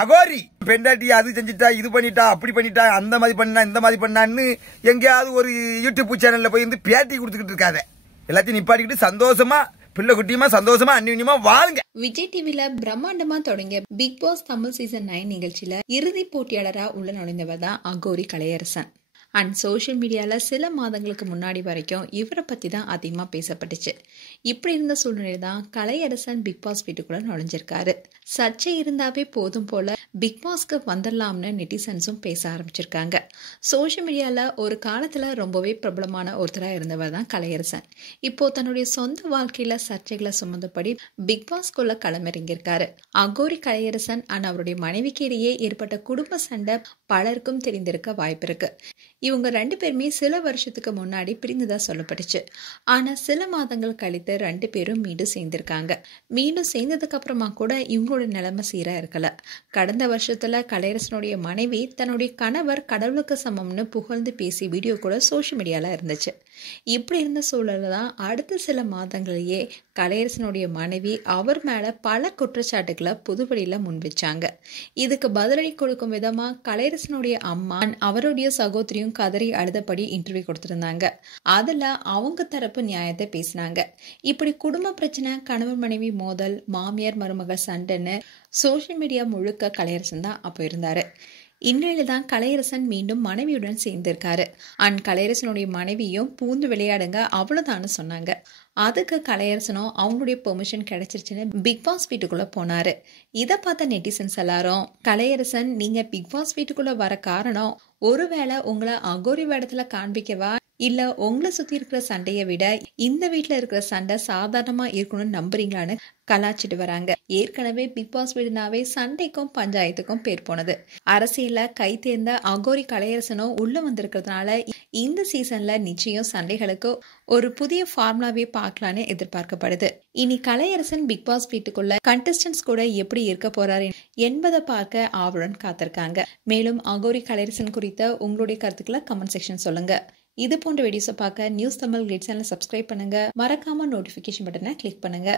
அகோரி பெண்டாட்டி அது செஞ்சுட்டா இது பண்ணிட்டா அப்படி பண்ணிட்டா அந்த மாதிரி பண்ணா இந்த மாதிரி பண்ணான்னு எங்கேயாவது ஒரு யூடியூப் சேனல்ல போய் வந்து பேட்டி கொடுத்துக்கிட்டு இருக்காத. எல்லாத்தையும் நிப்பாட்டிக்கிட்டு சந்தோஷமா பிள்ளை குட்டியுமா சந்தோஷமா அந்நியமா வாழுங்க. விஜய் டிவில பிரம்மாண்டமா தொடங்கிய பிக் பாஸ் தமிழ் சீசன் 9 நிகழ்ச்சியில இறுதி போட்டியாளரா உள்ள நுழைந்தவர் தான் அகோரி கலையரசன். அண்ட் சோஷியல் மீடியால சில மாதங்களுக்கு முன்னாடி வரைக்கும் இவரை பத்தி தான் அதிகமா பேசப்பட்டுச்சு. இப்படி இருந்த சூழ்நிலை தான் கலையரசன் பிக் பாஸ் வீட்டுக்குள்ள நுழைஞ்சிருக்காரு. சர்ச்சை இருந்தாவே போதும் போல பிக் பாஸ்க்கு வந்துடலாம்னு நெட்டிசன்ஸும் பேச ஆரம்பிச்சிருக்காங்க. சோஷியல் மீடியால ஒரு காலத்துல ரொம்பவே பிரபலமான ஒருத்தரா இருந்தவர் தான் கலையரசன். இப்போ தன்னுடைய சொந்த வாழ்க்கையில சர்ச்சைகளை சுமந்தபடி பிக் பாஸ்குள்ள களமிறங்கியிருக்காரு. அகோரி கலையரசன் அண்ட் அவருடைய மனைவிக்கு இடையே ஏற்பட்ட குடும்ப சண்டை பலருக்கும் தெரிந்திருக்க வாய்ப்பு இருக்கு. இவங்க 2 பேருமே சில வருஷத்துக்கு முன்னாடி பிரிந்ததா சொல்லப்பட்டுச்சு. ஆனா சில மாதங்கள் கழித்து 2 பேரும் மீண்டும் சேர்ந்திருக்காங்க. மீண்டும் சேர்ந்ததுக்கு அப்புறமா கூட இவங்களோட நிலைமை சீரா இருக்கல. கடந்த வருஷத்துல கலையரசனுடைய மனைவி தன்னுடைய கணவர் கடவுளுக்கு சமம்னு புகழ்ந்து பேசி வீடியோ கூட சோஷியல் மீடியால இருந்துச்சு. இப்படி இருந்த சூழல்ல தான் அடுத்த சில மாதங்களிலேயே கலையரசனுடைய மனைவி அவர் மேல பல குற்றச்சாட்டுகளை புதுவெளியில முன்வச்சாங்க. இதுக்கு பதிலடி கொடுக்கும் விதமா கலையரசனுடைய அம்மா அவருடைய சகோதரியும் கதறி அழுதபடி இன்டர்வியூ கொடுத்திருந்தாங்க. அதுல அவங்க தரப்பு நியாயத்தை பேசினாங்க. இப்படி குடும்ப பிரச்சனை, கணவன் மனைவி மோதல், மாமியார் மருமகள் சண்டைன்னு சோஷியல் மீடியா முழுக்க கலையரசன் தான் அப்போ இருந்தாரு. இந்நிலையில தான் கலையரசன் மீண்டும் மனைவியுடன் சேர்ந்திருக்காரு. அண்ட் கலையரசனுடைய மனைவியும் பூந்து விளையாடுங்க அவ்வளவுதான்னு சொன்னாங்க. அதுக்கு கலையரசனும் அவங்களுடைய பெர்மிஷன் கிடைச்சிருச்சுன்னு பிக் பாஸ் வீட்டுக்குள்ள போனாரு. இதை பார்த்த நெட்டிசன்ஸ் எல்லாரும், கலையரசன் நீங்க பிக் பாஸ் வீட்டுக்குள்ள வர காரணம் ஒருவேளை உங்களை அகோரி வேடத்துல காண்பிக்கவா, இல்ல உங்களை சுத்தி இருக்கிற சண்டையை விட இந்த வீட்டுல இருக்கிற சண்டை சாதாரணமா இருக்கணும்னு நம்புறீங்களான்னு கலாச்சிட்டு வராங்க. ஏற்கனவே பிக் பாஸ் வீடுனாவே சண்டைக்கும் பஞ்சாயத்துக்கும் பேர் போனது. அரசியல்ல கை தேர்ந்த அகோரி கலையரசனும் உள்ள வந்திருக்கிறதுனால இந்த சீசன்ல நிச்சயம் சண்டைகளுக்கு ஒரு புதிய ஃபார்முலாவே பார்க்கலான்னு எதிர்பார்க்கப்படுது. இனி கலையரசன் பிக் பாஸ் வீட்டுக்குள்ள கண்டஸ்டன்ஸ் கூட எப்படி இருக்க போறாரு என்பதை பார்க்க ஆவலுடன் காத்திருக்காங்க. மேலும் அகோரி கலையரசன் குறித்த உங்களுடைய கருத்துக்களை கமெண்ட் செக்ஷன் சொல்லுங்க. இது போன்ற வீடியோஸை பார்க்க நியூஸ் தமிழ் கிளிட்ஸ் சேனலை சப்ஸ்கிரைப் பண்ணுங்க. மறக்காம நோட்டிபிகேஷன் பட்டனை கிளிக் பண்ணுங்க.